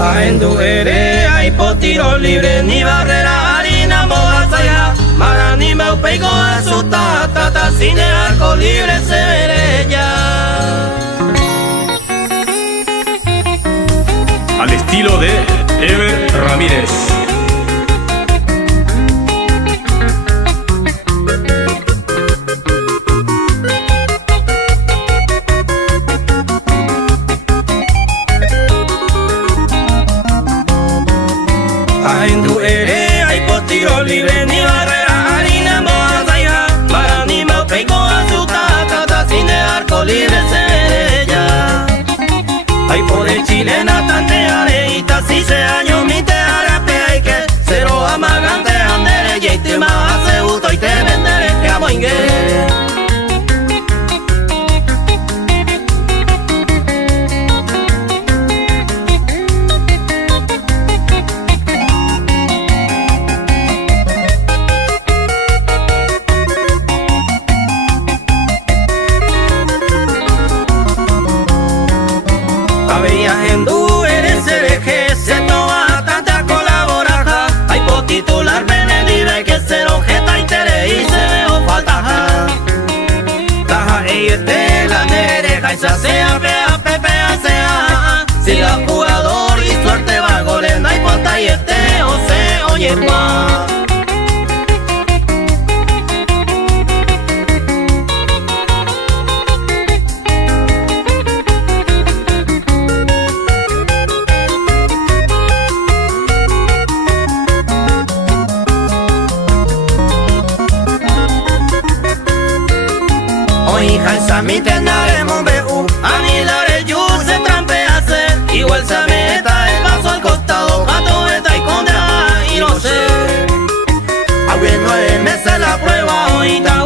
Aenduere, hay por tiro libre, ni barrera, harina, mogasaya. Marani me pego a su tata, sin arco libre se veré ya. Al estilo de Ever Ramírez. Aenduere, hay por tiro libre, ni barrera, harina, mogasaya. Marani me pego a su tata, sin arco libre se veré ya. Hay por el chilena tanteare y si se años mi te haré pe que cero amagante andere y te más hace gusto y te venderé que amo ingue. Había hindú eres hereje, se toma tanta colaboraja. Hay por titular Benedive que se ojeta interés y se veo faltaja. Taja y la nereja y se sea fea, pepea sea. Si la jugador y suerte va golenda y ponta y o se oye pa. Hija, mi tenaremos veu, a mi la yu se trampea hacer. Igual se meta el vaso al costado, gato está y conde y no sé. Aunque 9 meses la prueba, ahorita